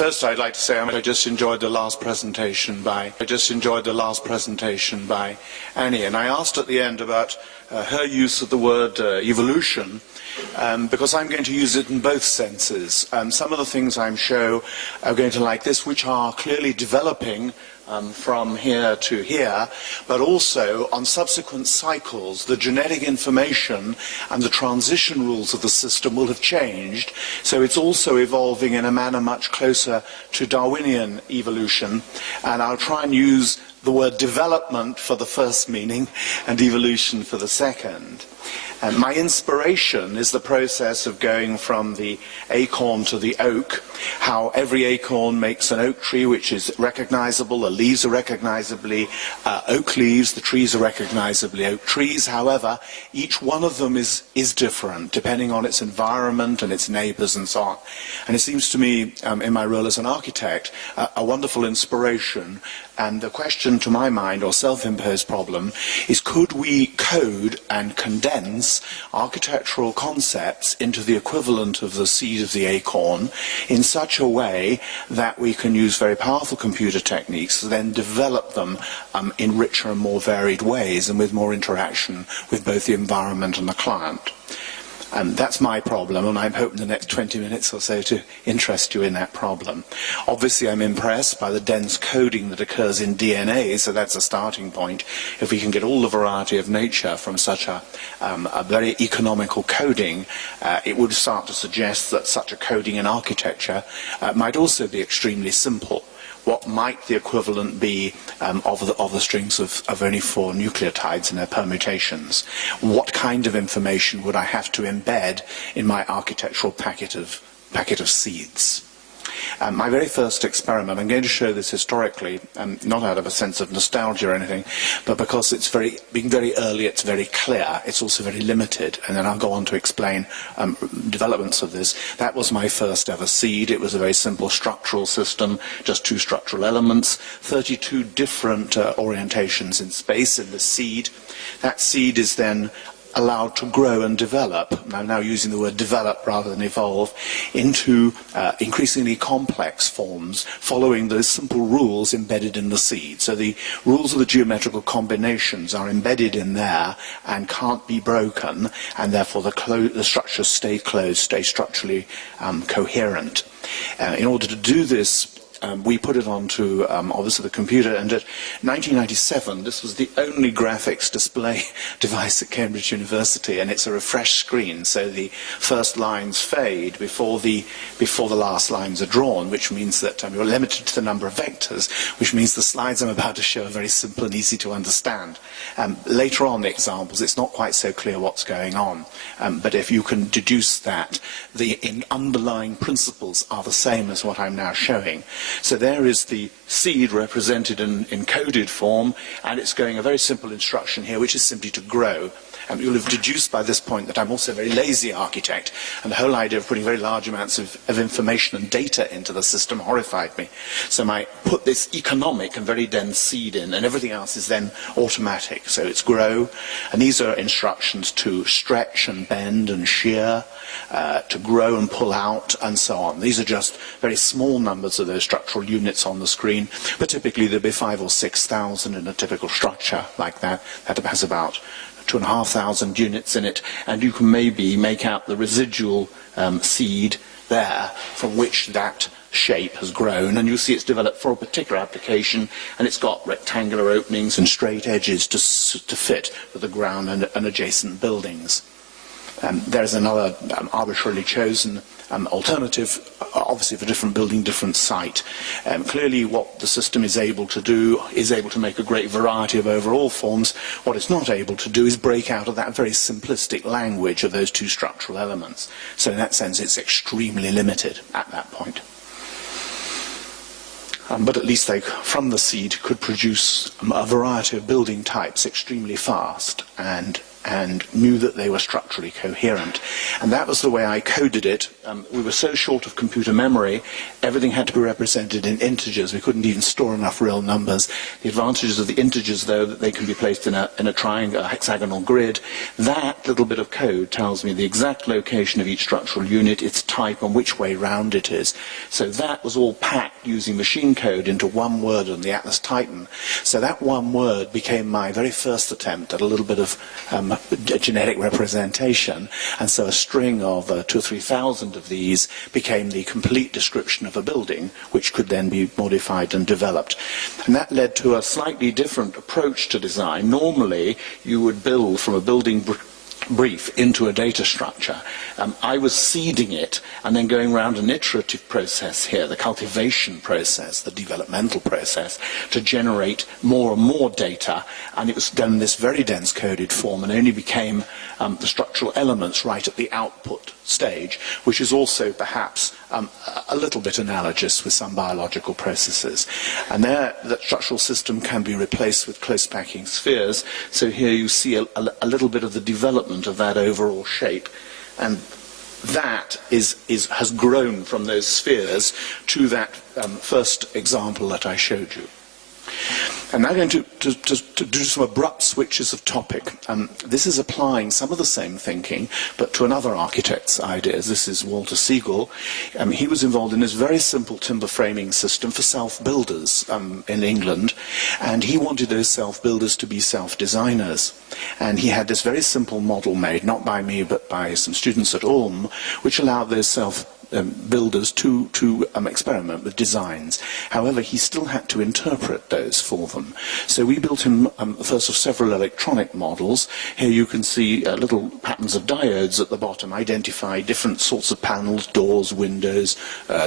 First, I'd like to say I just enjoyed the last presentation by Annie, and I asked at the end about her use of the word evolution, because I'm going to use it in both senses. Some of the things I'm show are going to like this, which are clearly developing from here to here, but also on subsequent cycles, the genetic information and the transition rules of the system will have changed. So it's also evolving in a manner much closer to Darwinian evolution. And I'll try and use the word development for the first meaning and evolution for the second. And my inspiration is the process of going from the acorn to the oak, how every acorn makes an oak tree which is recognizable, the leaves are recognizably oak leaves, the trees are recognizably oak trees. However, each one of them is different depending on its environment and its neighbors and so on. And it seems to me, in my role as an architect, a wonderful inspiration. And the question to my mind, or self-imposed problem, is could we code and condense architectural concepts into the equivalent of the seed of the acorn in such a way that we can use very powerful computer techniques to then develop them in richer and more varied ways and with more interaction with both the environment and the client. That's my problem, and I'm hoping the next 20 minutes or so to interest you in that problem. Obviously, I'm impressed by the dense coding that occurs in DNA, so that's a starting point. If we can get all the variety of nature from such a very economical coding, it would start to suggest that such a coding in architecture might also be extremely simple. What might the equivalent be of the strings of only 4 nucleotides and their permutations? What kind of information would I have to embed in my architectural packet of seeds? My very first experiment, I'm going to show this historically, not out of a sense of nostalgia or anything, but because it's being very early, it's very clear, it's also very limited, and then I'll go on to explain developments of this. That was my first ever seed. It was a very simple structural system, just 2 structural elements, 32 different orientations in space in the seed. That seed is then allowed to grow and develop, I'm now using the word develop rather than evolve, into increasingly complex forms following those simple rules embedded in the seed. So the rules of the geometrical combinations are embedded in there and can't be broken, and therefore the structures stay closed, stay structurally coherent. In order to do this, we put it onto, obviously, the computer, and at 1997, this was the only graphics display device at Cambridge University, and it's a refresh screen, so the first lines fade before the last lines are drawn, which means that you're limited to the number of vectors, which means the slides I'm about to show are very simple and easy to understand. Later on, the examples, it's not quite so clear what's going on, but if you can deduce that, the underlying principles are the same as what I'm now showing. So there is the seed represented in coded form, and it's going a very simple instruction here, which is simply to grow. And you'll have deduced by this point that I'm also a very lazy architect, and the whole idea of putting very large amounts of information and data into the system horrified me. So I put this economic and very dense seed in, and everything else is then automatic. So it's grow, and these are instructions to stretch and bend and shear, to grow and pull out, and so on. These are just very small numbers of those structural units on the screen, but typically there'll be 5,000 or 6,000 in a typical structure like that. That has about 2,500 units in it, and you can maybe make out the residual seed there from which that shape has grown, and you'll see it's developed for a particular application, and it's got rectangular openings and straight edges to fit with the ground and adjacent buildings. There's another arbitrarily chosen alternative, obviously for different building, different site. Clearly what the system is able to do is able to make a great variety of overall forms. What it's not able to do is break out of that very simplistic language of those 2 structural elements. So in that sense it's extremely limited at that point. But at least they, from the seed, could produce a variety of building types extremely fast, and and knew that they were structurally coherent. And that was the way I coded it. We were so short of computer memory, everything had to be represented in integers. We couldn't even store enough real numbers. The advantages of the integers, though, that they can be placed in a triangle, a hexagonal grid. That little bit of code tells me the exact location of each structural unit, its type, and which way round it is. So that was all packed using machine code into one word on the Atlas Titan. So that one word became my very first attempt at a little bit of a genetic representation, and so a string of 2,000 or 3,000 of these became the complete description of a building, which could then be modified and developed. And that led to a slightly different approach to design. Normally, you would build from a building brief into a data structure. I was seeding it and then going around an iterative process here, the cultivation process, the developmental process, to generate more and more data, and it was done in this very dense coded form and only became the structural elements right at the output stage, which is also perhaps a little bit analogous with some biological processes. And there, that structural system can be replaced with close packing spheres. So here you see a little bit of the development of that overall shape. And that has grown from those spheres to that first example that I showed you. I'm now going to do some abrupt switches of topic. This is applying some of the same thinking, but to another architect's ideas. This is Walter Segal. He was involved in this very simple timber framing system for self-builders in England, and he wanted those self-builders to be self-designers. And he had this very simple model made, not by me, but by some students at Ulm, which allowed those builders to experiment with designs. However, he still had to interpret those for them. So we built him the first of several electronic models. Here you can see little patterns of diodes at the bottom, identify different sorts of panels, doors, windows,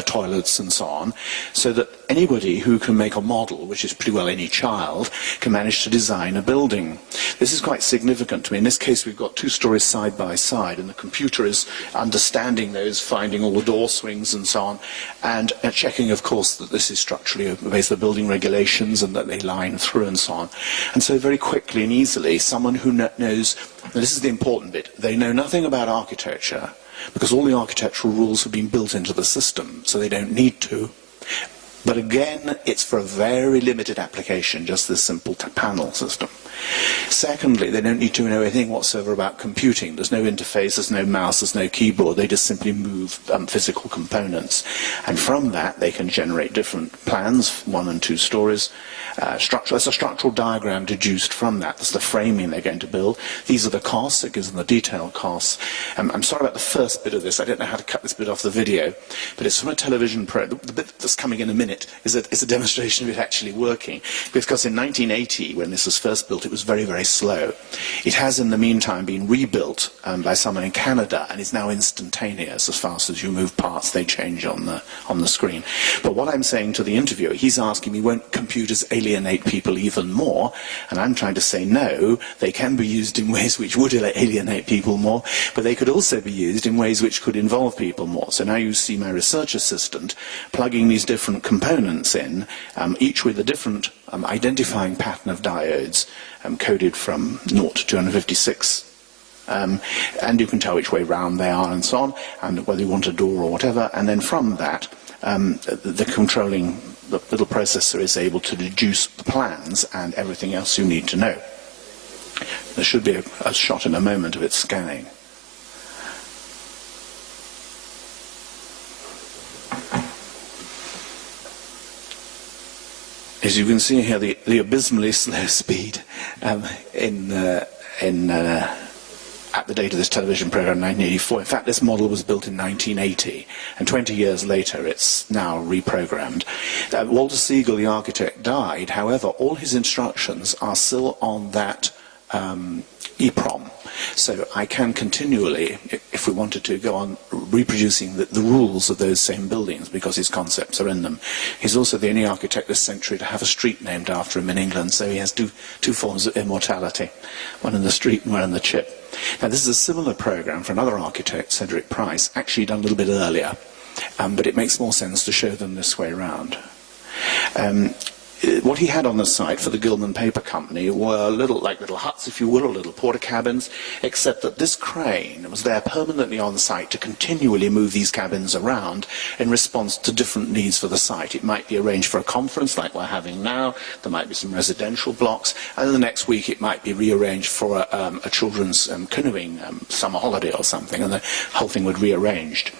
toilets, and so on, so that anybody who can make a model, which is pretty well any child, can manage to design a building. This is quite significant to me. In this case, we've got two stories side by side, and the computer is understanding those, finding all the door swings and so on, and checking, of course, that this is structurally based on building regulations and that they line through and so on. And so very quickly and easily, someone who knows, and this is the important bit, they know nothing about architecture, because all the architectural rules have been built into the system, so they don't need to. But again, it's for a very limited application, just this simple panel system. Secondly, they don't need to know anything whatsoever about computing. There's no interface, there's no mouse, there's no keyboard. They just simply move physical components. And from that, they can generate different plans, 1 and 2 stories. There's a structural diagram deduced from that. That's the framing they're going to build. These are the costs. It gives them the detailed costs. I'm sorry about the first bit of this. I don't know how to cut this bit off the video, but it's from a television program. The bit that's coming in a minute is a demonstration of it actually working. Because in 1980, when this was first built, it was very, very slow. It has, in the meantime, been rebuilt by someone in Canada, and is now instantaneous. As fast as you move parts, they change on the screen. But what I'm saying to the interviewer, he's asking me, won't computers alienate people even more? And I'm trying to say no, they can be used in ways which would alienate people more, but they could also be used in ways which could involve people more. So now you see my research assistant plugging these different components in, each with a different identifying pattern of diodes, coded from 0 to 256. And you can tell which way round they are and so on, and whether you want a door or whatever. And then from that, the little processor is able to deduce the plans and everything else you need to know. There should be a shot in a moment of it scanning. As you can see here, the abysmally slow speed at the date of this television program, 1984. In fact, this model was built in 1980, and 20 years later, it's now reprogrammed. Walter Segal, the architect, died. However, all his instructions are still on that EEPROM. So I can continually, if we wanted to, go on reproducing the rules of those same buildings, because his concepts are in them. He's also the only architect this century to have a street named after him in England, so he has two forms of immortality, one in the street and one in the chip. Now, this is a similar program for another architect, Cedric Price, actually done a little bit earlier, but it makes more sense to show them this way around. what he had on the site for the Gilman Paper Company were little huts, if you will, or little porta cabins, except that this crane was there permanently on site to continually move these cabins around in response to different needs for the site. It might be arranged for a conference like we're having now, there might be some residential blocks, and then the next week it might be rearranged for a children's canoeing summer holiday or something, and the whole thing would rearranged.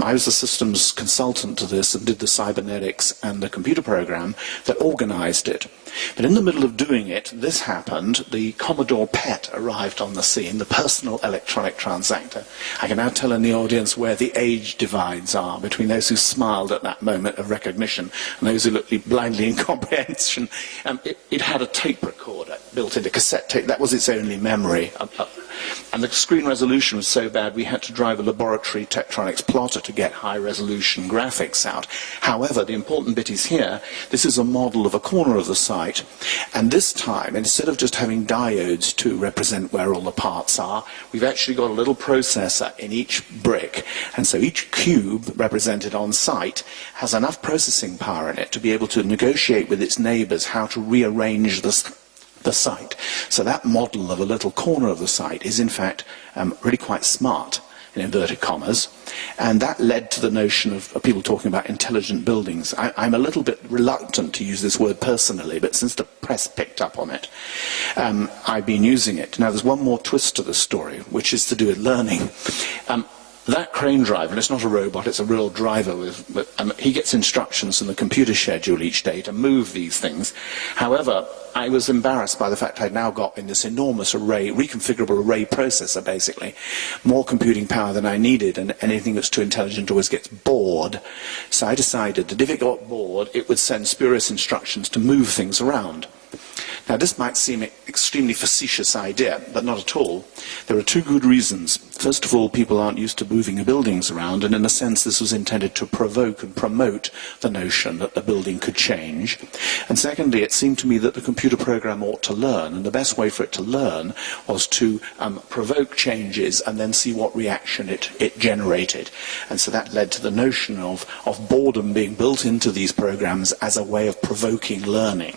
I was the systems consultant to this and did the cybernetics and the computer program that organized it. But in the middle of doing it, this happened. The Commodore PET arrived on the scene, the personal electronic transactor. I can now tell in the audience where the age divides are between those who smiled at that moment of recognition and those who looked blindly in comprehension. It had a tape recorder built into cassette tape. That was its only memory. And the screen resolution was so bad we had to drive a laboratory Tektronix plotter to get high-resolution graphics out. However, the important bit is here. This is a model of a corner of the site, and this time, instead of just having diodes to represent where all the parts are, we've actually got a little processor in each brick, and so each cube represented on site has enough processing power in it to be able to negotiate with its neighbors how to rearrange the site. So that model of a little corner of the site is in fact really quite smart, in inverted commas, and that led to the notion of people talking about intelligent buildings. I'm a little bit reluctant to use this word personally, but since the press picked up on it, I've been using it. Now there's one more twist to the story, which is to do with learning. That crane driver, and it's not a robot, it's a real driver, he gets instructions from the computer schedule each day to move these things. However, I was embarrassed by the fact I'd now got in this enormous array, reconfigurable array processor basically, more computing power than I needed, and anything that's too intelligent always gets bored. So I decided that if it got bored, it would send spurious instructions to move things around. Now, this might seem an extremely facetious idea, but not at all. There are two good reasons. First of all, people aren't used to moving buildings around, and in a sense this was intended to provoke and promote the notion that the building could change. And secondly, it seemed to me that the computer program ought to learn, and the best way for it to learn was to provoke changes and then see what reaction it generated. And so that led to the notion of boredom being built into these programs as a way of provoking learning.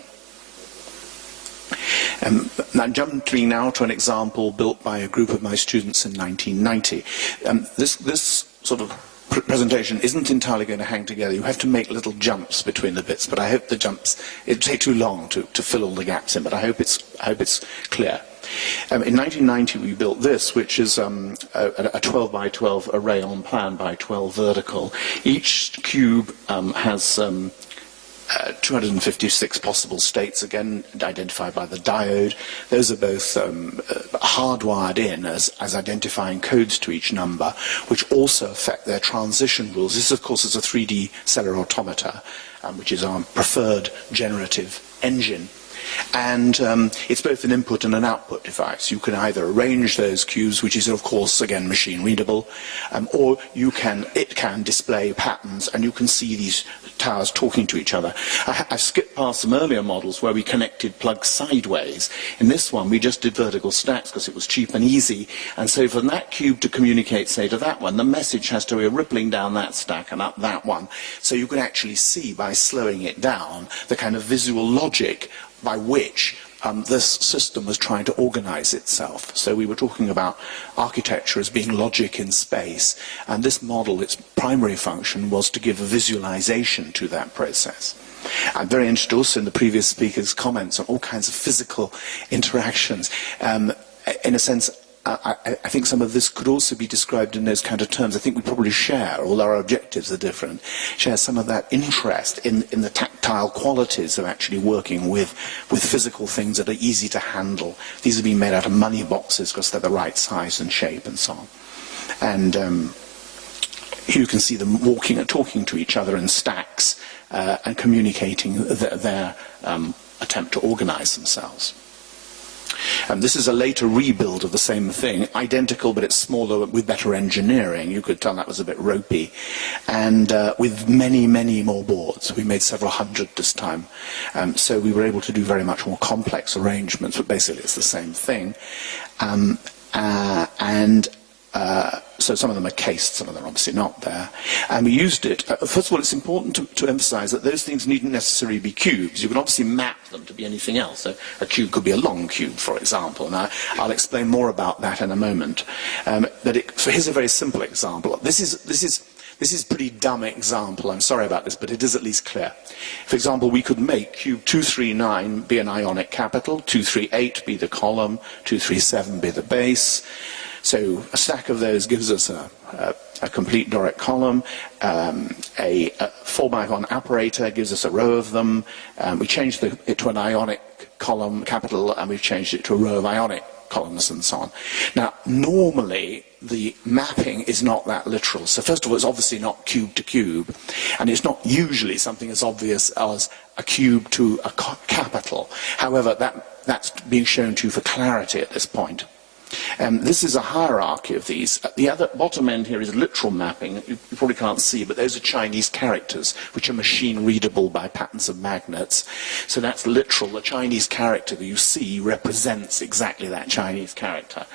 Now, jumping now to an example built by a group of my students in 1990. This sort of presentation isn't entirely going to hang together. You have to make little jumps between the bits, but I hope the jumps, it'll take too long to fill all the gaps in, but I hope it's clear. In 1990 we built this, which is a 12 by 12 array on plan by 12 vertical. Each cube has 256 possible states, again identified by the diode. Those are both hardwired in as identifying codes to each number, which also affect their transition rules. This, of course, is a 3D cellular automata, which is our preferred generative engine. And it's both an input and an output device. You can either arrange those cubes, which is, of course, again, machine readable, or it can display patterns, and you can see these towers talking to each other. I've skipped past some earlier models where we connected plugs sideways. In this one, we just did vertical stacks because it was cheap and easy. And so from that cube to communicate, say, to that one, the message has to be rippling down that stack and up that one. So you can actually see, by slowing it down, the kind of visual logic by which this system was trying to organize itself. So we were talking about architecture as being logic in space, and this model, its primary function was to give a visualization to that process. I'm very interested also in the previous speaker's comments on all kinds of physical interactions. In a sense, I think some of this could also be described in those kind of terms. I think we probably share, although our objectives are different, share some of that interest in the tactile qualities of actually working with physical things that are easy to handle. These have been made out of money boxes because they're the right size and shape and so on. And you can see them walking and talking to each other in stacks and communicating their attempt to organize themselves. This is a later rebuild of the same thing, identical, but it's smaller with better engineering. You could tell that was a bit ropey. And with many, many more boards. We made several hundred this time. So we were able to do very much more complex arrangements, but basically it's the same thing. And So some of them are cased, some of them are obviously not there. And we used it. First of all, it's important to emphasize that those things needn't necessarily be cubes. You can obviously map them to be anything else. So a cube could be a long cube, for example. And I'll explain more about that in a moment. So here's a very simple example. This is a pretty dumb example. I'm sorry about this, but it is at least clear. For example, we could make cube 239 be an ionic capital, 238 be the column, 237 be the base. So a stack of those gives us a complete Doric column. A 4x1 operator gives us a row of them. We changed it to an ionic column capital, and we've changed it to a row of ionic columns and so on. Now, normally, the mapping is not that literal. So first of all, it's obviously not cube to cube, and it's not usually something as obvious as a cube to a capital. However, that's being shown to you for clarity at this point. This is a hierarchy of these. At the other bottom end here is literal mapping. You probably can't see, but those are Chinese characters, which are machine readable by patterns of magnets. So that's literal. The Chinese character that you see represents exactly that Chinese character.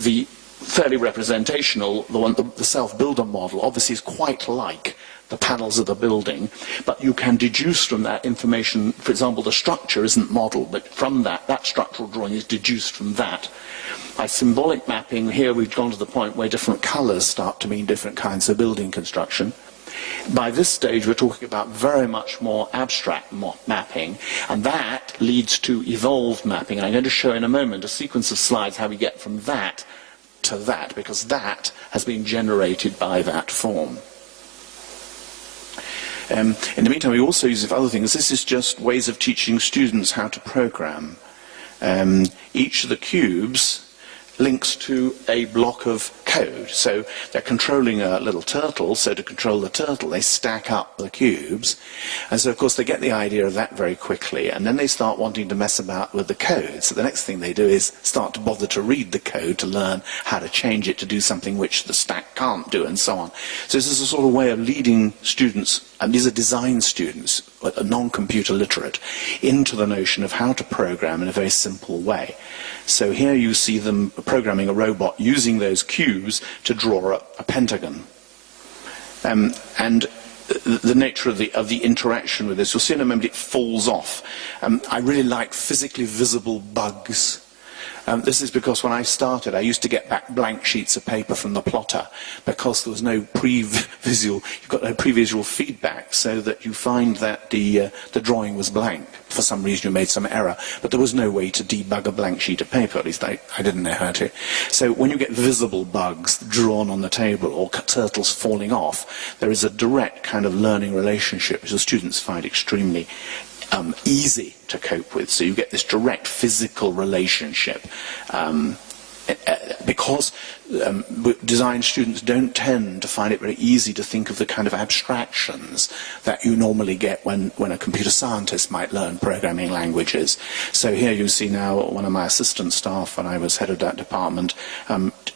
The fairly representational, the self-builder model, obviously is quite like the panels of the building, but you can deduce from that information. For example, the structure isn't modeled, but from that structural drawing is deduced from that. By symbolic mapping, here we've gone to the point where different colours start to mean different kinds of building construction. By this stage, we're talking about very much more abstract mapping, and that leads to evolved mapping. And I'm going to show in a moment a sequence of slides how we get from that to that, because that has been generated by that form. In the meantime, we also use it for other things. This is just ways of teaching students how to program. Each of the cubes links to a block of code. So they're controlling a little turtle, so to control the turtle, they stack up the cubes. And so, of course, they get the idea of that very quickly, and then they start wanting to mess about with the code. So the next thing they do is start to bother to read the code to learn how to change it to do something which the stack can't do, and so on. So this is a sort of way of leading students, and these are design students, non-computer literate, into the notion of how to program in a very simple way. So here you see them programming a robot using those cubes to draw a pentagon. And the nature of the interaction with this, you'll see in a moment it falls off. I really like physically visible bugs. This is because when I started, I used to get back blank sheets of paper from the plotter because there was no you've got no pre-visual feedback, so that you find that the drawing was blank. For some reason you made some error, but there was no way to debug a blank sheet of paper, at least I didn't know how to. So when you get visible bugs drawn on the table or turtles falling off, there is a direct kind of learning relationship which the students find extremely easy to cope with. So you get this direct physical relationship because design students don't tend to find it very easy to think of the kind of abstractions that you normally get when a computer scientist might learn programming languages. So here you see now one of my assistant staff, when I was head of that department,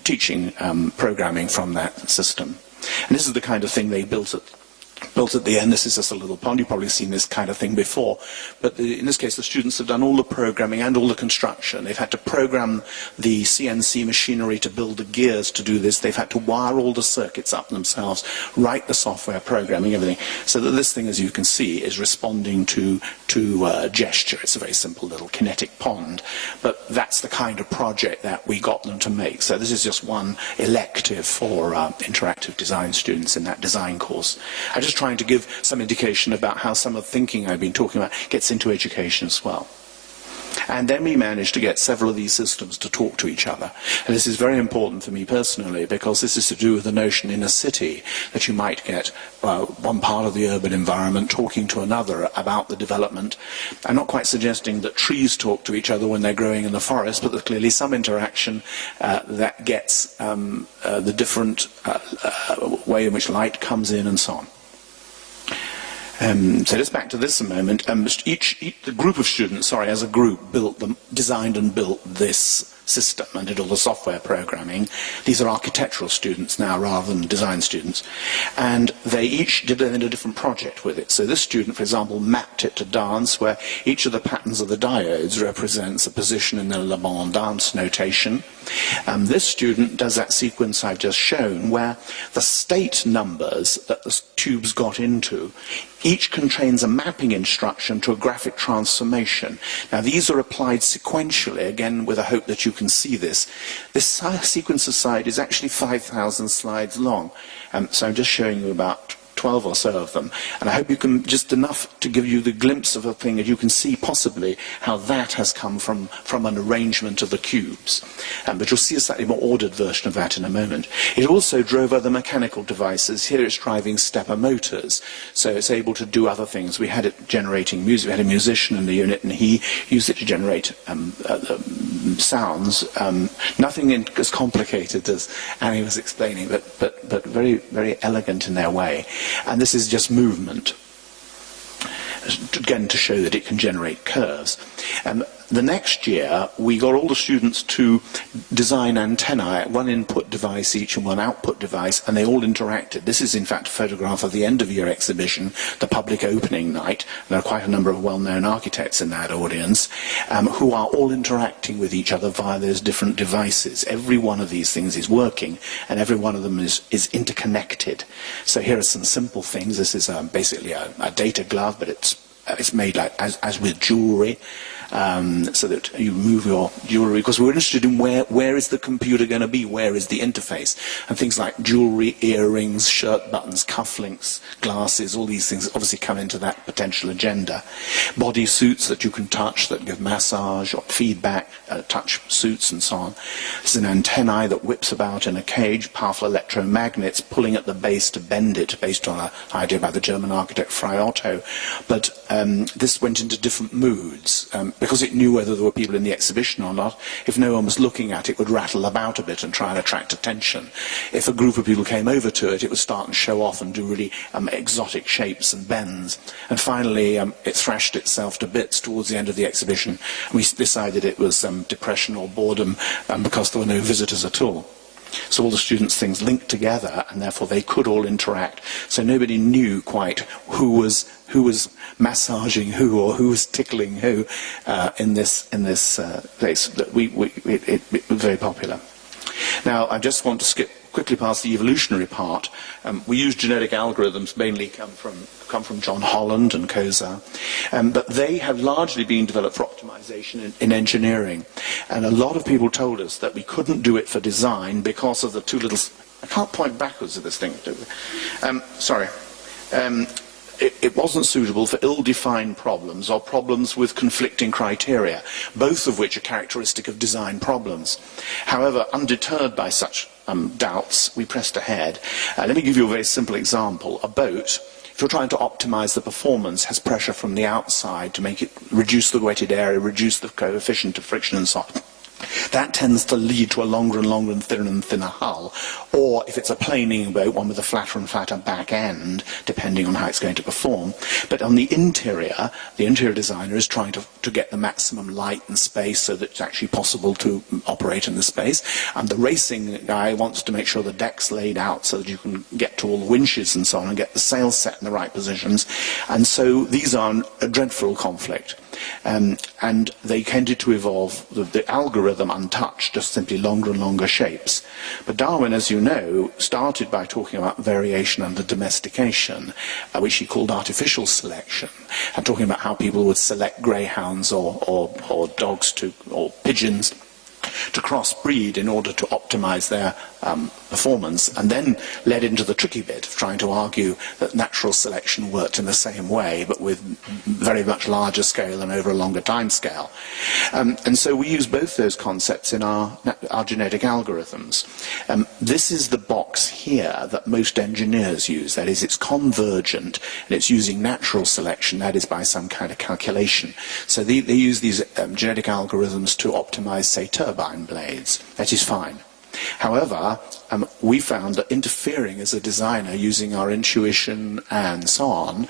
teaching programming from that system. And this is the kind of thing they built at the end. This is just a little pond. You've probably seen this kind of thing before. But in this case, the students have done all the programming and all the construction. They've had to program the CNC machinery to build the gears to do this. They've had to wire all the circuits up themselves, write the software, programming, everything. So that this thing, as you can see, is responding to gesture. It's a very simple little Kinetic Pond. But that's the kind of project that we got them to make. So this is just one elective for interactive design students in that design course. I'm just trying to give some indication about how some of the thinking I've been talking about gets into education as well. And then we managed to get several of these systems to talk to each other. And this is very important for me personally, because this is to do with the notion in a city that you might get one part of the urban environment talking to another about the development. I'm not quite suggesting that trees talk to each other when they're growing in the forest, but there's clearly some interaction that gets the different way in which light comes in and so on. So let's back to this a moment. The group of students, as a group, designed and built this system and did all the software programming. These are architectural students now rather than design students. And they each did a different project with it. So this student, for example, mapped it to dance, where each of the patterns of the diodes represents a position in the Le Bon dance notation. This student does that sequence I've just shown, where the state numbers that the tubes got into each contains a mapping instruction to a graphic transformation. Now these are applied sequentially, again with a hope that you can see this. This sequence aside is actually 5,000 slides long, so I'm just showing you about 12 or so of them, and I hope you can, just enough to give you the glimpse of a thing that you can see possibly how that has come from an arrangement of the cubes. But you'll see a slightly more ordered version of that in a moment. It also drove other mechanical devices. Here it's driving stepper motors, so it's able to do other things. We had it generating music. We had a musician in the unit, and he used it to generate sounds. Nothing as complicated as Annie was explaining, but very, very elegant in their way. And this is just movement, again to show that it can generate curves. The next year, we got all the students to design antennae, one input device each and one output device, and they all interacted. This is, in fact, a photograph of the end-of-year exhibition, the public opening night. There are quite a number of well-known architects in that audience who are all interacting with each other via those different devices. Every one of these things is working, and every one of them is interconnected. So here are some simple things. This is basically a data glove, but it's made like, as with jewellery. So that you move your jewellery, because we're interested in where is the computer going to be, where is the interface, and things like jewellery, earrings, shirt buttons, cufflinks, glasses, all these things obviously come into that potential agenda. Body suits that you can touch, that give massage or feedback, touch suits and so on. This is an antennae that whips about in a cage, powerful electromagnets pulling at the base to bend it, based on an idea by the German architect Frei Otto. But this went into different moods. Because it knew whether there were people in the exhibition or not. If no one was looking at it, it would rattle about a bit and try and attract attention. If a group of people came over to it, it would start and show off and do really exotic shapes and bends. And finally, it thrashed itself to bits towards the end of the exhibition. And we decided it was depression or boredom because there were no visitors at all. So all the students' things linked together, and therefore they could all interact. So nobody knew quite who was massaging who or who was tickling who in this place. It was very popular. Now I just want to skip quickly past the evolutionary part. We use genetic algorithms, mainly come from John Holland and Koza, but they have largely been developed for optimization in engineering. And a lot of people told us that we couldn't do it for design because of the two little... I can't point backwards at this thing. Sorry. It wasn't suitable for ill-defined problems or problems with conflicting criteria, both of which are characteristic of design problems. However, undeterred by such doubts, we pressed ahead. Let me give you a very simple example. A boat, if you're trying to optimize the performance, has pressure from the outside to make it reduce the wetted area, reduce the coefficient of friction and so on. That tends to lead to a longer and thinner hull, or if it's a planing boat, one with a flatter and flatter back end, depending on how it's going to perform. But on the interior designer is trying to get the maximum light and space so that it's actually possible to operate in the space. And the racing guy wants to make sure the deck's laid out so that you can get to all the winches and so on and get the sails set in the right positions. And so these are a dreadful conflict. And they tended to evolve the algorithm untouched, just simply longer and longer shapes. But Darwin, as you know, started by talking about variation under domestication, which he called artificial selection, and talking about how people would select greyhounds or dogs or pigeons to crossbreed in order to optimize their performance, and then led into the tricky bit of trying to argue that natural selection worked in the same way, but with very much larger scale and over a longer time scale. And so we use both those concepts in our genetic algorithms. This is the box here that most engineers use. That is, it's convergent, and it's using natural selection, that is by some kind of calculation. So they use these genetic algorithms to optimize, say, turbine blades. That is fine. However, we found that interfering as a designer using our intuition and so on,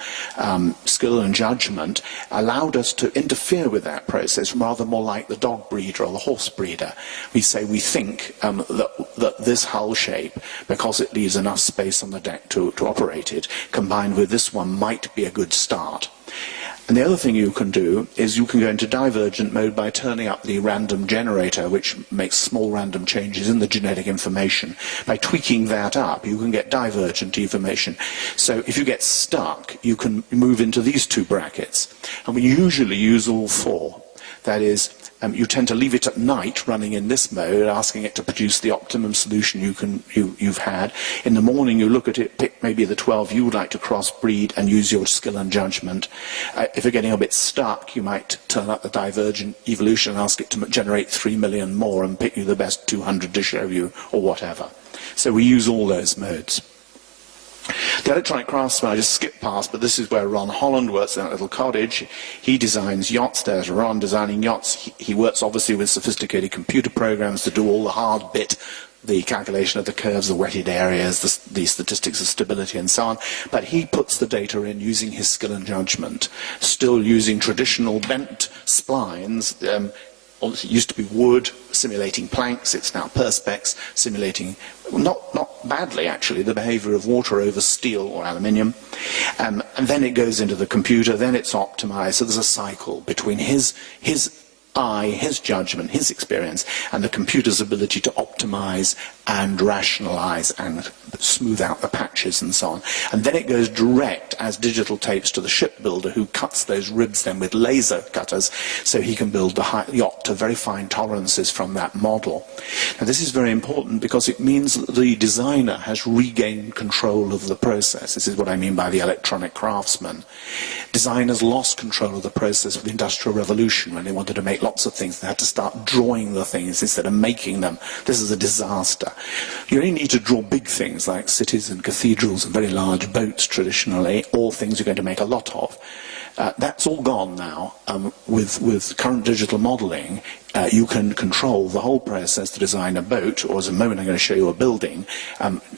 skill and judgment, allowed us to interfere with that process rather more like the dog breeder or the horse breeder. We say we think that this hull shape, because it leaves enough space on the deck to operate it, combined with this one might be a good start. And the other thing you can do is you can go into divergent mode by turning up the random generator, which makes small random changes in the genetic information. By tweaking that up, you can get divergent information. So if you get stuck, you can move into these two brackets. And we usually use all four. That is, you tend to leave it at night running in this mode, asking it to produce the optimum solution you've had. In the morning, you look at it, pick maybe the 12 you would like to crossbreed and use your skill and judgment. If you're getting a bit stuck, you might turn up the divergent evolution and ask it to generate 3 million more and pick you the best 200 to show you, or whatever. So we use all those modes. The electronic craftsman I just skipped past, but this is where Ron Holland works in that little cottage. He designs yachts. There's Ron designing yachts. He works obviously with sophisticated computer programs to do all the hard bit, the calculation of the curves, the wetted areas, the statistics of stability and so on. But he puts the data in using his skill and judgment, still using traditional bent splines. Obviously, it used to be wood, simulating planks. It's now perspex, simulating, not badly actually, the behavior of water over steel or aluminium. And then it goes into the computer, then it's optimized. So there's a cycle between his eye, his judgment, his experience, and the computer's ability to optimize and rationalize and smooth out the patches and so on. And then it goes direct as digital tapes to the shipbuilder, who cuts those ribs then with laser cutters so he can build the yacht to very fine tolerances from that model. Now this is very important because it means that the designer has regained control of the process. This is what I mean by the electronic craftsman. Designers lost control of the process with the Industrial Revolution when they wanted to make lots of things. They had to start drawing the things instead of making them. This is a disaster. You only need to draw big things like cities and cathedrals and very large boats traditionally, all things you're going to make a lot of. That's all gone now. With current digital modeling, you can control the whole process to design a boat, or as a moment I'm going to show you a building,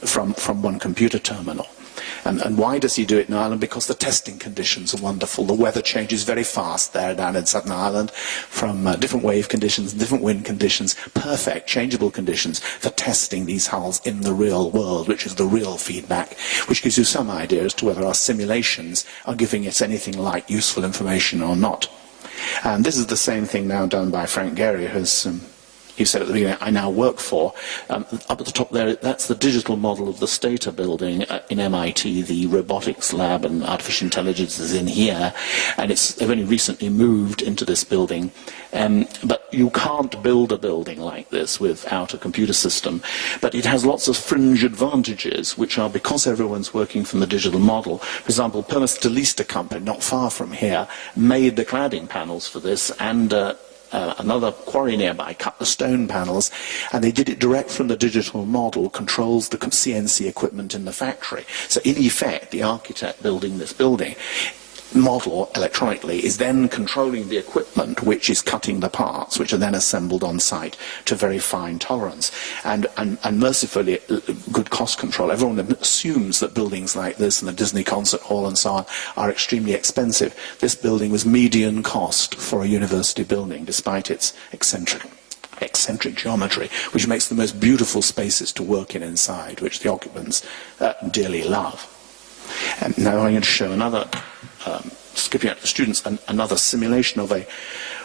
from one computer terminal. And why does he do it in Ireland? Because the testing conditions are wonderful. The weather changes very fast there down in Southern Ireland, from different wave conditions, different wind conditions, perfect, changeable conditions for testing these hulls in the real world, which is the real feedback, which gives you some idea as to whether our simulations are giving us anything like useful information or not. And this is the same thing now done by Frank Gehry, who's you said at the beginning, I now work for. Up at the top there, that's the digital model of the Stater building in MIT. The robotics lab and artificial intelligence is in here, and they've only recently moved into this building. But you can't build a building like this without a computer system. But it has lots of fringe advantages, which are because everyone's working from the digital model. For example, Permis de Leicester company, not far from here, made the cladding panels for this, and another quarry nearby cut the stone panels, and they did it direct from the digital model, controls the CNC equipment in the factory. So in effect, the architect building this building model electronically is then controlling the equipment which is cutting the parts, which are then assembled on site to very fine tolerance. And mercifully, good cost control. Everyone assumes that buildings like this and the Disney Concert Hall and so on are extremely expensive. This building was median cost for a university building, despite its eccentric geometry, which makes the most beautiful spaces to work in inside, which the occupants dearly love. And now I'm going to show another, skipping out to the students, another simulation of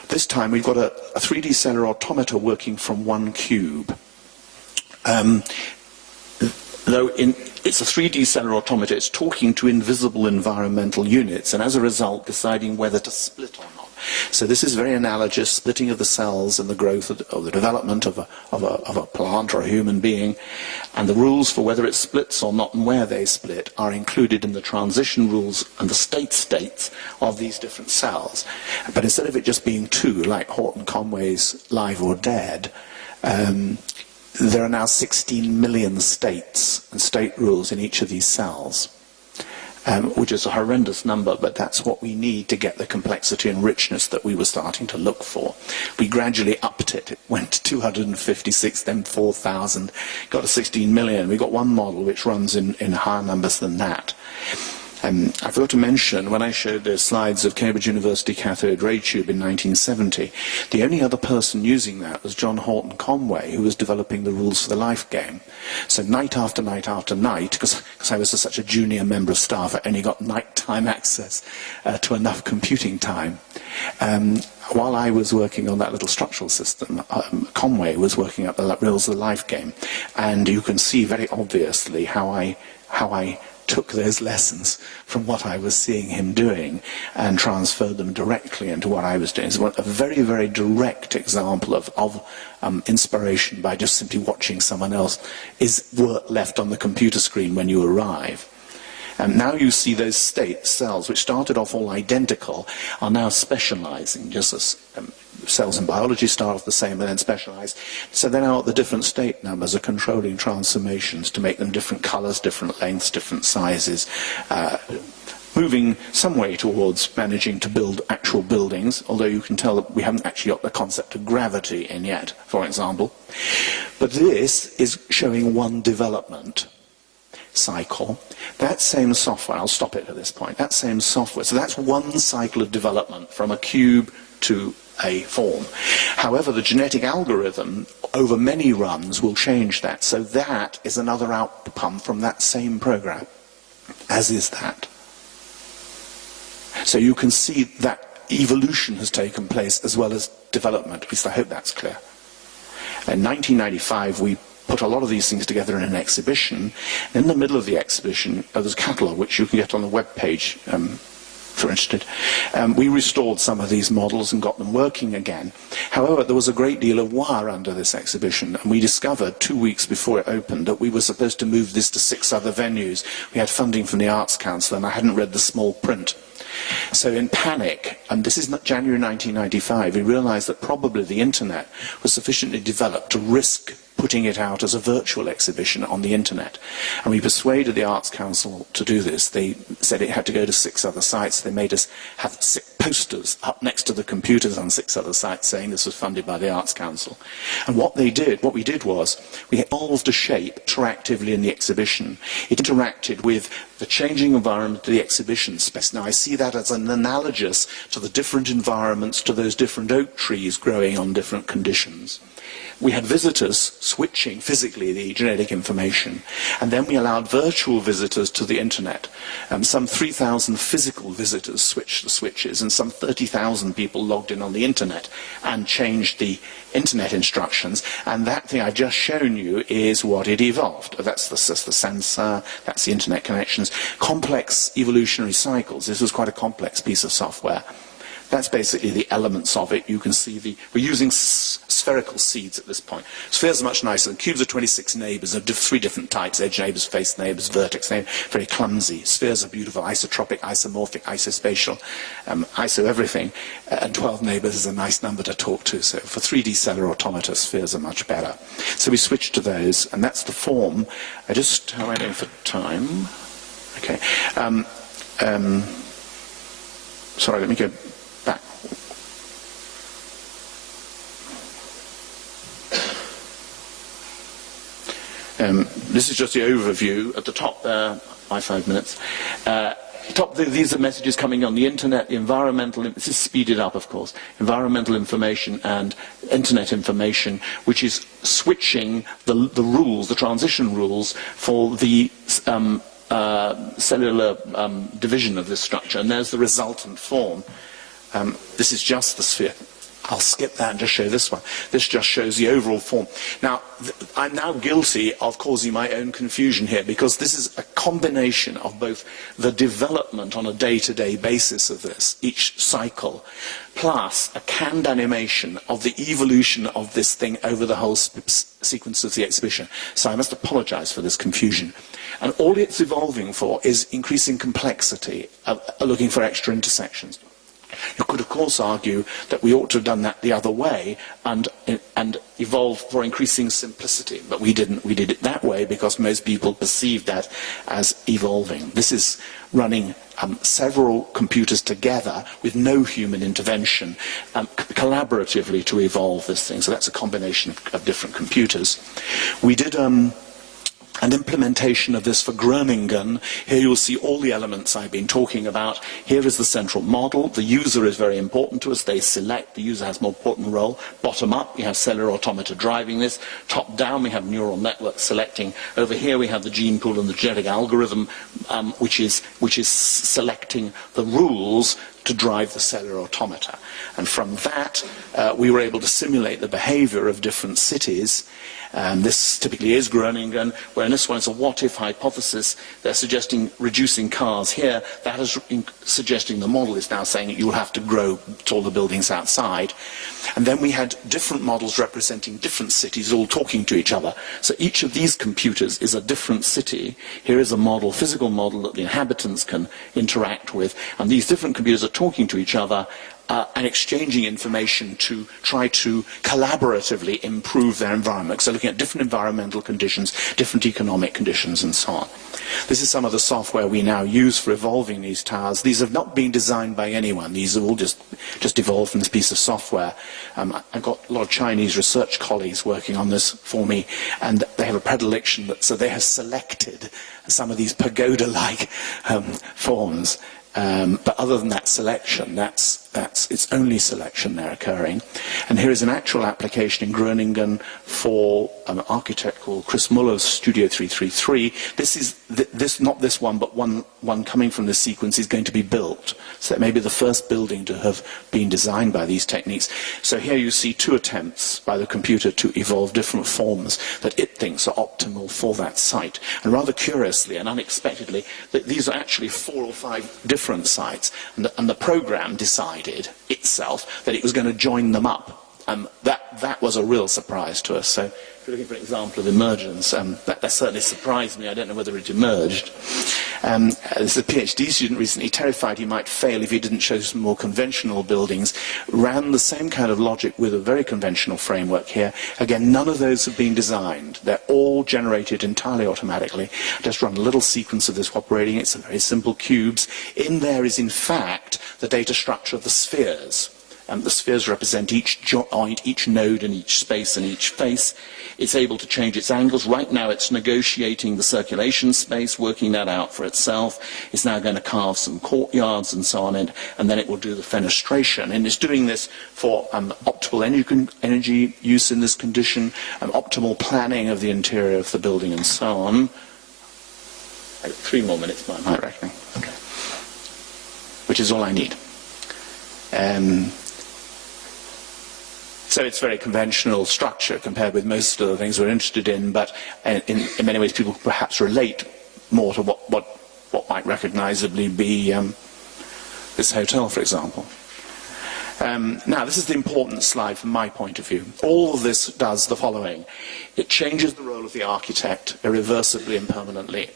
this time we've got a 3D cellular automata working from one cube. Though it's a 3D cellular automata, it's talking to invisible environmental units, and as a result deciding whether to split or not. So this is very analogous, splitting of the cells and the growth of the development of a plant or a human being, and the rules for whether it splits or not and where they split are included in the transition rules and the states of these different cells. But instead of it just being two, like Horton Conway's Live or Dead, there are now 16 million states and state rules in each of these cells. which is a horrendous number, but that's what we need to get the complexity and richness that we were starting to look for. We gradually upped it. It went to 256, then 4,000, got to 16 million. We got one model which runs in higher numbers than that. I forgot to mention, when I showed those slides of Cambridge University cathode ray tube in 1970, the only other person using that was John Horton Conway, who was developing the rules for the life game. So night after night after night, because I was such a junior member of staff, I only got nighttime access to enough computing time. While I was working on that little structural system, Conway was working up the rules of the life game. And you can see very obviously how I took those lessons from what I was seeing him doing and transferred them directly into what I was doing. It's a very, very direct example of inspiration by just simply watching someone else is work left on the computer screen when you arrive. And now you see those state cells, which started off all identical, are now specializing, just as cells in biology start off the same and then specialize. So they're now at the different state numbers are controlling transformations to make them different colors, different lengths, different sizes, moving some way towards managing to build actual buildings, although you can tell that we haven't actually got the concept of gravity in yet, for example. But this is showing one development cycle. That same software, I'll stop it at this point, that same software, so that's one cycle of development from a cube to a form. However, the genetic algorithm over many runs will change that, so that is another outcome from that same program, as is that. So you can see that evolution has taken place as well as development. At least I hope that's clear. In 1995, we put a lot of these things together in an exhibition. In the middle of the exhibition, there's a catalogue which you can get on the web page if you're interested. We restored some of these models and got them working again. However, there was a great deal of wire under this exhibition, and we discovered 2 weeks before it opened that we were supposed to move this to 6 other venues. We had funding from the Arts Council, and I hadn't read the small print. So in panic, and this is not January 1995, we realized that probably the internet was sufficiently developed to risk putting it out as a virtual exhibition on the internet. And we persuaded the Arts Council to do this. They said it had to go to 6 other sites. They made us have posters up next to the computers on 6 other sites saying this was funded by the Arts Council. And what we did was, we evolved a shape interactively in the exhibition. It interacted with the changing environment of the exhibition space. Now I see that as an analogous to the different environments, to those different oak trees growing on different conditions. We had visitors switching physically the genetic information, and then we allowed virtual visitors to the internet. Some 3,000 physical visitors switched the switches, and some 30,000 people logged in on the internet and changed the internet instructions, and that thing I've just shown you is what it evolved. That's the sensor, that's the internet connections. Complex evolutionary cycles. This was quite a complex piece of software. That's basically the elements of it. You can see we're using spherical seeds at this point. Spheres are much nicer. The cubes are 26 neighbors of 3 different types: edge neighbors, face neighbors, vertex neighbors. Very clumsy. Spheres are beautiful: isotropic, isomorphic, isospatial, iso everything. And 12 neighbors is a nice number to talk to. So for 3D cellular automata, spheres are much better. So we switched to those, and that's the form. How am I doing for time? Okay. Sorry, let me go back. This is just the overview. At the top there, my 5 minutes. These are messages coming on the internet, the environmental, this is speeded up of course, environmental information and internet information, which is switching the rules, the transition rules for the cellular division of this structure, and there's the resultant form. This is just the sphere. I'll skip that and just show this one. This just shows the overall form. Now, I'm now guilty of causing my own confusion here, because this is a combination of both the development on a day-to-day basis of this, each cycle, plus a canned animation of the evolution of this thing over the whole sequence of the exhibition. So I must apologize for this confusion. And all it's evolving for is increasing complexity, looking for extra intersections. You could, of course, argue that we ought to have done that the other way and evolved for increasing simplicity, but we didn't. We did it that way because most people perceived that as evolving. This is running several computers together with no human intervention, collaboratively to evolve this thing. So that's a combination of different computers. We did an implementation of this for Groningen. Here you'll see all the elements I've been talking about. Here is the central model. The user is very important to us. They select. The user has a more important role. Bottom up, we have cellular automata driving this. Top down, we have neural networks selecting. Over here, we have the gene pool and the genetic algorithm, which is selecting the rules to drive the cellular automata. And from that, we were able to simulate the behavior of different cities. This typically is Groningen, where in this one it's a what-if hypothesis. They're suggesting reducing cars here. That is suggesting the model is now saying that you'll have to grow taller buildings outside. And then we had different models representing different cities all talking to each other. So each of these computers is a different city. Here is a model, physical model that the inhabitants can interact with. And these different computers are talking to each other and exchanging information to try to collaboratively improve their environment. So looking at different environmental conditions, different economic conditions, and so on. This is some of the software we now use for evolving these towers. These have not been designed by anyone. These are all just evolved from this piece of software. I've got a lot of Chinese research colleagues working on this for me, and they have a predilection so they have selected some of these pagoda-like forms. But other than that selection, it's only selection there occurring. And here is an actual application in Groningen for an architect called Chris Muller's Studio 333. This is not this one, but one coming from this sequence is going to be built. So that may be the first building to have been designed by these techniques. So here you see two attempts by the computer to evolve different forms that it thinks are optimal for that site. And rather curiously and unexpectedly, these are actually 4 or 5 different sites. And the program decided itself that it was going to join them up. That was a real surprise to us. So if you're looking for an example of emergence, that certainly surprised me. I don't know whether it emerged. There's a PhD student recently, terrified he might fail if he didn't show some more conventional buildings, ran the same kind of logic with a very conventional framework here. Again, none of those have been designed. They're all generated entirely automatically. Just run a little sequence of this operating. It's a very simple cubes. In there is, in fact, the data structure of the spheres. The spheres represent each joint, each node in each space and each face. It's able to change its angles. Right now it's negotiating the circulation space, working that out for itself. It's now going to carve some courtyards and so on, and then it will do the fenestration. And it's doing this for optimal energy use in this condition, optimal planning of the interior of the building and so on. I got 3 more minutes, by my reckoning. Okay. Which is all I need. So it's very conventional structure compared with most of the things we're interested in, but in many ways people perhaps relate more to what might recognizably be this hotel, for example. Now, this is the important slide from my point of view. All of this does the following. It changes the role of the architect irreversibly and permanently.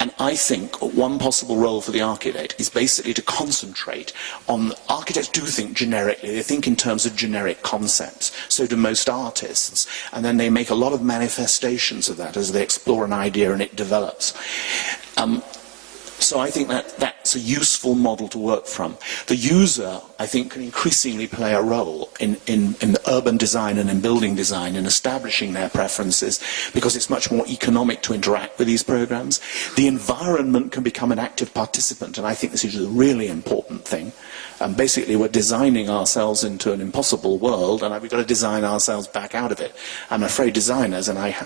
And I think one possible role for the architect is basically to concentrate on, architects do think generically, they think in terms of generic concepts, so do most artists, and then they make a lot of manifestations of that as they explore an idea and it develops. So I think that's a useful model to work from. The user, I think, can increasingly play a role in urban design and in building design in establishing their preferences, because it's much more economic to interact with these programs. The environment can become an active participant, and I think this is a really important thing. Basically, we're designing ourselves into an impossible world, and we've got to design ourselves back out of it. I'm afraid designers, and I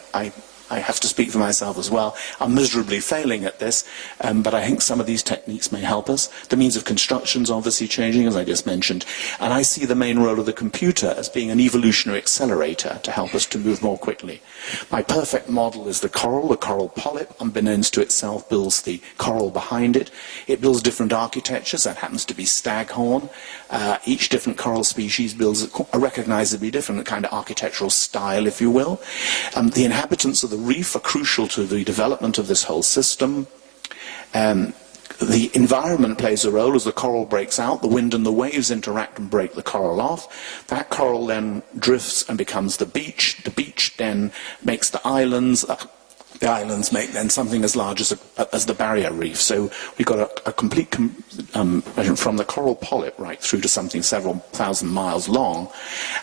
have to speak for myself as well, are miserably failing at this, but I think some of these techniques may help us. The means of construction is obviously changing, as I just mentioned, and I see the main role of the computer as being an evolutionary accelerator to help us to move more quickly. My perfect model is the coral polyp, unbeknownst to itself, builds the coral behind it. It builds different architectures. That happens to be staghorn. Each different coral species builds a recognizably different kind of architectural style, if you will. The inhabitants of the reef are crucial to the development of this whole system. the environment plays a role as the coral breaks out. The wind and the waves interact and break the coral off. That coral then drifts and becomes the beach. The beach then makes the islands. The islands make then something as large as the barrier reef. So we've got a complete from the coral polyp right through to something several thousand miles long.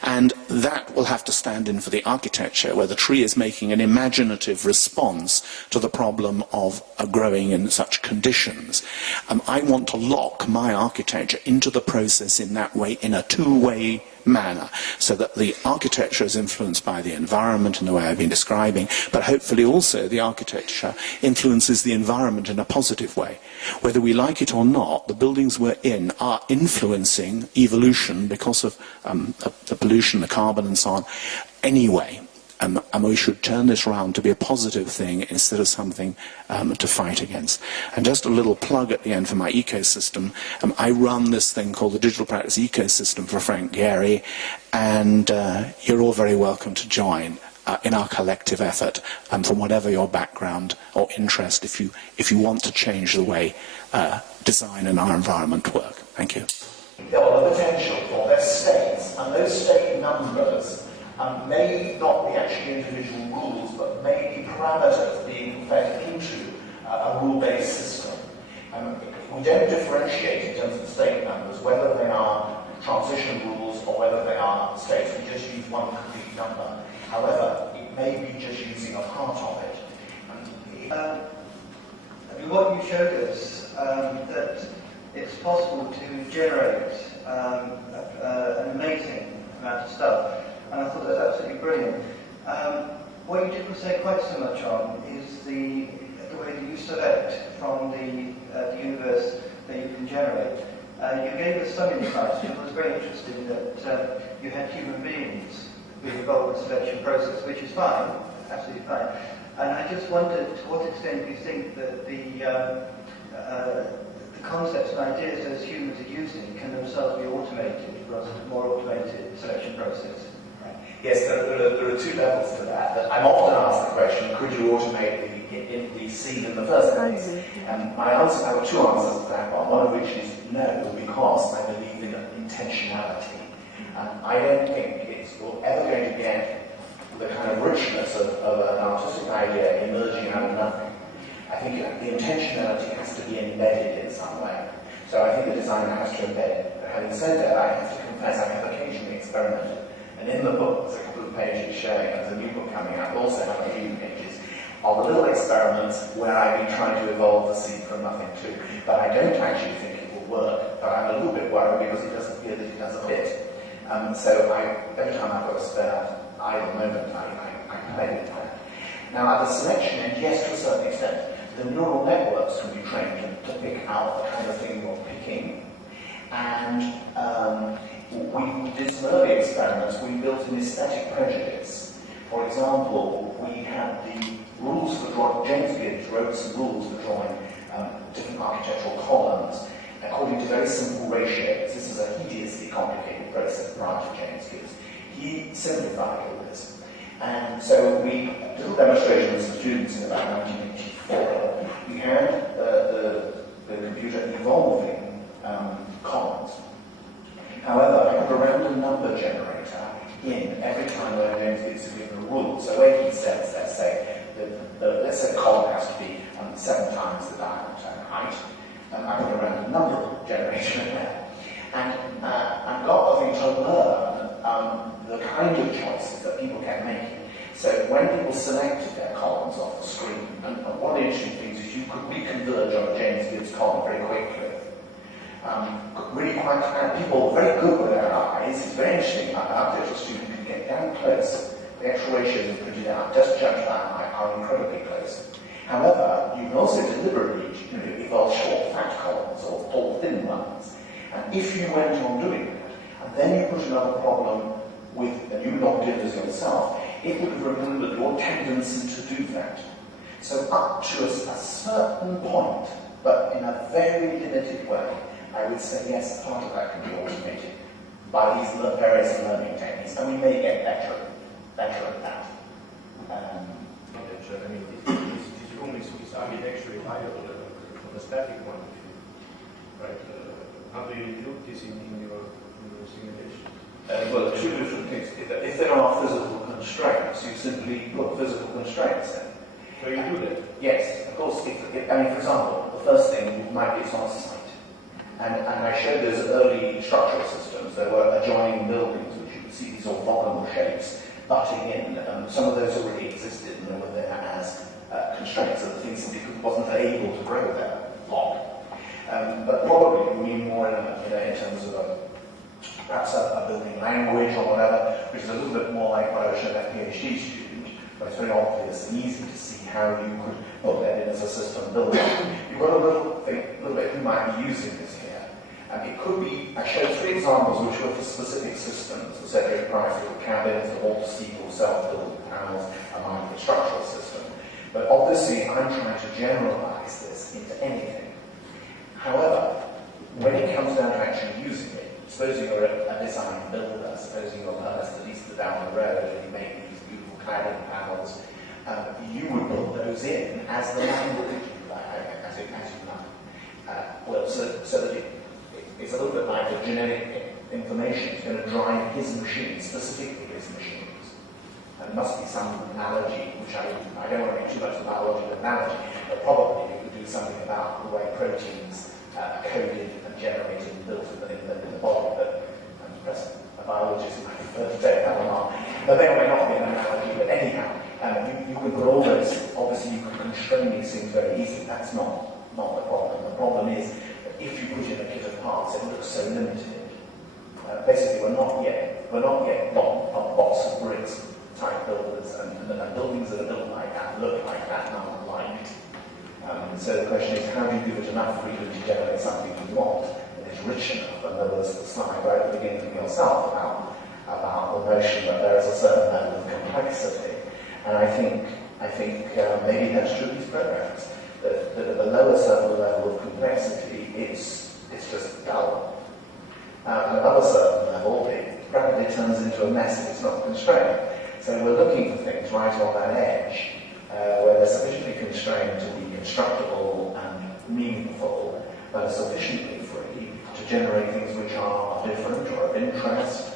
And that will have to stand in for the architecture, where the tree is making an imaginative response to the problem of growing in such conditions. I want to lock my architecture into the process in that way, in a two-way manner, so that the architecture is influenced by the environment in the way I've been describing, but hopefully also the architecture influences the environment in a positive way. Whether we like it or not, the buildings we're in are influencing evolution because of the pollution, the carbon and so on, anyway. And we should turn this around to be a positive thing instead of something to fight against. And just a little plug at the end for my ecosystem. I run this thing called the Digital Practice Ecosystem for Frank Gehry, and you're all very welcome to join in our collective effort, from whatever your background or interest, if you want to change the way design and our environment work. Thank you. There are the potential for their states, and those state numbers may not be actually individual rules, but may be parameters being fed into a rule-based system. We don't differentiate in terms of state numbers whether they are transition rules or whether they are states. We just use one complete number. However, it may be just using a part of it. I mean, what you showed us, that it's possible to generate an amazing amount of stuff. And I thought that was absolutely brilliant. What you didn't say quite so much on is the way that you select from the universe that you can generate. You gave us some insights, and it was very interesting that you had human beings being involved in the selection process, which is fine, absolutely fine. And I just wondered to what extent you think that the concepts and ideas those humans are using can themselves be automated, rather than a more automated selection process. Yes, there are two levels to that. I'm often asked the question, could you automate the seed in the first place? And my answer, I have two answers to that one of which is no, because I believe in intentionality. I don't think it's ever going to get the kind of richness of an artistic idea emerging out of nothing. I think the intentionality has to be embedded in some way. So I think the designer has to embed it. But having said that, I have to confess I have occasionally experimented. And in the book, there's a couple of pages showing, there's a new book coming out, also have a few pages, of little experiments where I've been trying to evolve the seed from nothing to. But I don't actually think it will work. But I'm a little bit worried because it doesn't feel that it does a bit. So every time I've got a spare idle moment, I play with that. Now, at the selection end, yes, to a certain extent, the neural networks can be trained to pick out the kind of thing you're picking. And we did some early experiments. We built an aesthetic prejudice. For example, we had the rules for drawing, James Gibbs wrote some rules for drawing different architectural columns according to very simple ratios. This is a hideously complicated process prior to James Gibbs. He simplified all this. And so we did a demonstration with some students in about 1984. We had the computer evolving columns. However, I have a random number generator in every time that James Gibbs is given a rule. So where he says, let's say the column has to be 7 times the diameter and height. I put a random number generator in there. And got the thing to learn the kind of choices that people can make. So when people selected their columns off the screen, and one interesting thing is you could reconverge on a James Gibbs column very quickly. Really quite, people very good with their eyes. It's very interesting. An architectural student can get down close. The actual ratios are printed out, just judge that are incredibly close. However, you can also deliberately evolve short, fat columns or tall, thin ones. And if you went on doing that, and then you put another problem with, and you logged in as yourself, it would have remembered your tendency to do that. So up to a certain point, but in a very limited way, I would say yes, part of that can be automated by these various learning techniques, and we may get better at that. I mean, this room is architecturally viable from a static point of view. right? How do you include this in your simulation? Well, two different things. If there are physical constraints, you simply put physical constraints in. So you do that? Yes, of course. I mean, for example, the first thing might be it's on a site. And I showed those early structural systems. There were adjoining buildings, which you could see these orthogonal shapes butting in. Some of those already existed and they were there as constraints, so the thing simply wasn't able to grow there long. But probably we mean more in terms of perhaps a building language or whatever, which is a little bit more like what I was showing that PhD student, but it's very obvious and easy to see how you could put that in as a system builder. You've got a little bit who might be using this here. It could be, I showed three examples which were for specific systems, the Cedric Price little cabins, the water steeple, self-built panels, a microstructural system. But obviously I'm trying to generalize this into anything. However, when it comes down to actually using it, supposing you're a design builder, supposing you're Ernest down the road and you make these beautiful cladding panels, you would put those in as the language, as you know. So that it's a little bit like the genetic information is going to drive his machine, specifically his machines. And there must be some analogy, which I don't want to make too much of a biological analogy, but probably you could do something about the way proteins are coded and generated and built in the body, but a biologist might prefer to take that one on. But there may not be an analogy, but anyhow, you could put all those, obviously you could constrain these things very easily. That's not the problem. The problem is that if you put in a kit of parts, it looks so limited. Basically, we're not yet box of bricks type builders, and buildings that are built like that look like that and aren't liked. So the question is, how do you give it enough freedom to generate something you want that is rich enough? And there was the slide right at the beginning from yourself about the notion that there is a certain level of complexity. And I think maybe that's true of these programs. That at the lower certain level of complexity, it's just dull. And above a certain level, it rapidly turns into a mess if it's not constrained. So we're looking for things right on that edge, where they're sufficiently constrained to be constructible and meaningful, but are sufficiently free to generate things which are different or of interest.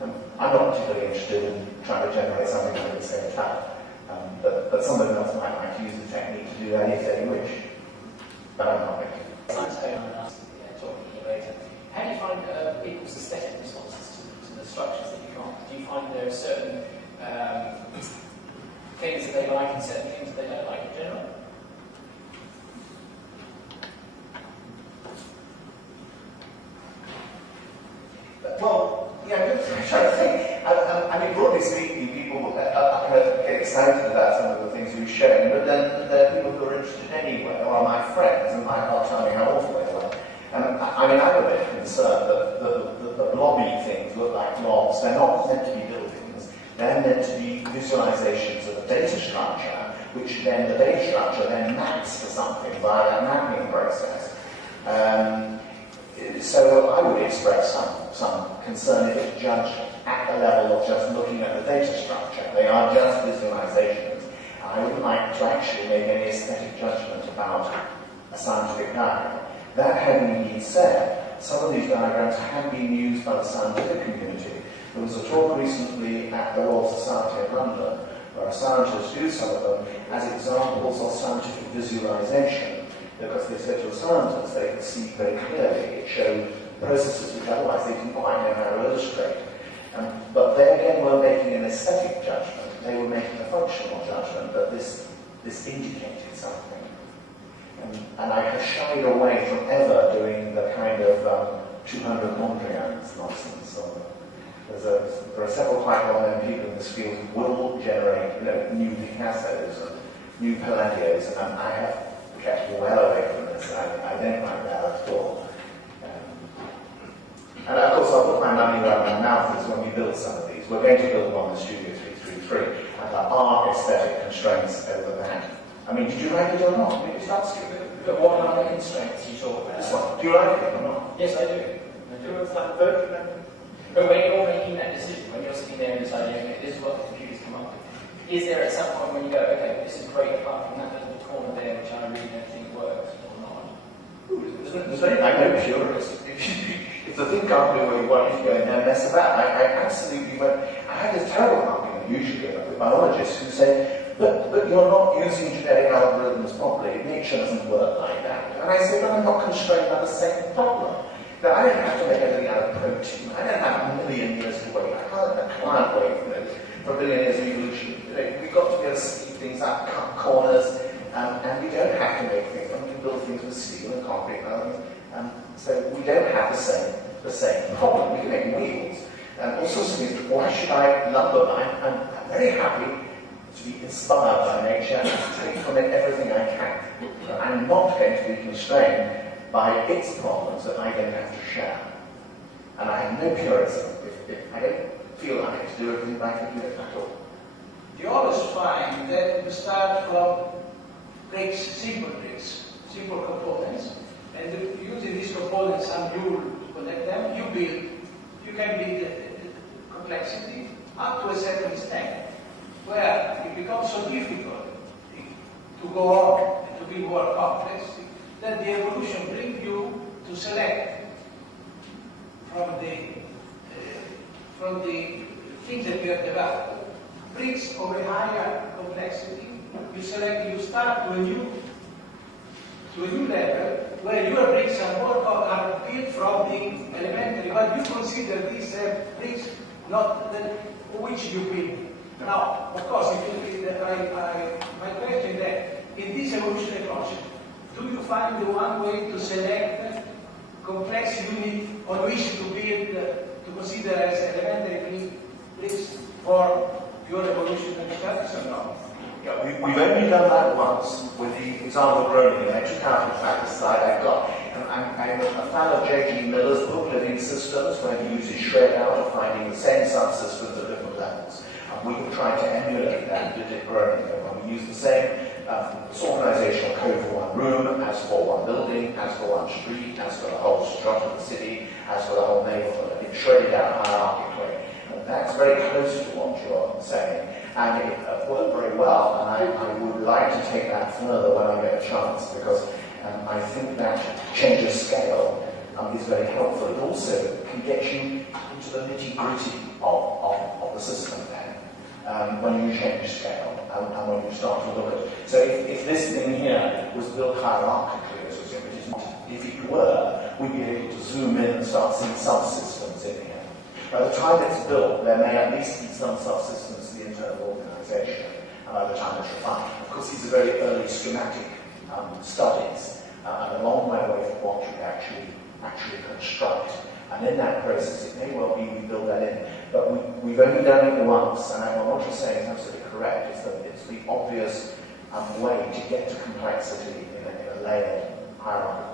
I'm not particularly interested in trying to generate something that would say tough, but somebody else might like to use the technique to do that if they wish. But I'm not making it. How do you find people's aesthetic responses to the structures that you find? Do you find there are certain things that they like and certain things that they don't like in general? Well, yeah, I'm trying to think. I mean, broadly speaking, people are kind of get excited about some of the things you've shown, but then there are people who are interested anyway, or are my friends, and might not tell me how awful they were. I mean, I'm a bit concerned that the blobby things look like blobs. They're not meant to be buildings. They're meant to be visualizations of a data structure, which then the data structure then maps to something via a mapping process. So I would express some concern if it's judged at the level of just looking at the data structure. They are just visualizations. I wouldn't like to actually make any aesthetic judgment about a scientific diagram. That having been said, some of these diagrams have been used by the scientific community. There was a talk recently at the Royal Society of London where a scientist used some of them as examples of scientific visualization, because they said to the scientists they could see very clearly. It showed processes which otherwise they didn't quite know how to illustrate. But they again were making an aesthetic judgment. They were making a functional judgment that this indicated something. And I have shied away from ever doing the kind of 200 Mondrians nonsense. There are several quite well-known people in this field who will generate new Picassos and new Palladios, and I have kept well away from this. I don't like that at all. And of course, I'll put my money where my mouth is when we build some of these. We're going to build one in Studio 333, and there are aesthetic constraints over that. I mean, did you like it or not? Maybe it's not stupid. But what are the constraints you talk about? This one. Do you like it or not? Yes, I do. It's like voting. But when you're making that decision, when you're sitting there and deciding, okay, this is what the computers come up with, is there at some point when you go, okay, this is great apart from that little corner there which I really don't think works or not? I'm no purist. If the thing can't do what you want, you go in there and mess about. I absolutely won't. I had this terrible argument usually with biologists who say, but you're not using genetic algorithms properly. Nature doesn't work like that. And I say, but I'm not constrained by the same problem. Now, I don't have to make everything out of protein. I don't have a million years to wait. I can't wait for a billion years of evolution. We've got to be able to speed things up, cut corners, and we don't have to make things. We can build things with steel and concrete. So we don't have the same problem. We can make wheels and all sorts of things. Why should I lumber mine? I'm very happy to be inspired by nature and to take from it everything I can. But I'm not going to be constrained by its problems that I don't have to share. And I have no purism. If I don't feel I have to do everything by computer at all. You always find that you start from simple components, and using these components, some rule to connect them, you can build the complexity up to a certain extent, where it becomes so difficult to go on and to be more complex, that the evolution brings you to select from the things that you have developed, bricks of a higher complexity. You start to a new level where your bricks are built from the elementary, but you consider these bricks not which you build. Now, of course, my question is, in this evolutionary process, do you find the one way to select complex unit on which to build, to consider as elementary bricks for your evolutionary purpose or not? Yeah, we've only done that once with the example of groaning, and I took out, in fact, the slide I've got. And I'm a fan of J.G. Miller's book, Living Systems, where he uses shred out of finding the same subsystems at different levels. And we have tried to emulate that and did it groaning, when we use the same organizational code for one room, as for one building, as for one street, as for the whole strut of the city, as for the whole neighborhood. It's shredded out hierarchically. And that's very close to what you're saying. And it worked very well, and I would like to take that further when I get a chance, because I think that change of scale is very helpful. It also can get you into the nitty-gritty of the system then, when you change scale and when you start to look at. So if this thing here was built hierarchically, as it is not, if it were, we'd be able to zoom in and start seeing subsystems in here. By the time it's built, there may at least be some subsystems to the internal organization, and by the time it's refined. Of course, these are very early schematic studies, and a long way away from what you actually construct. And in that process, it may well be we build that in. But we've only done it once, and what you're saying is absolutely correct. It's the obvious way to get to complexity in a layered hierarchical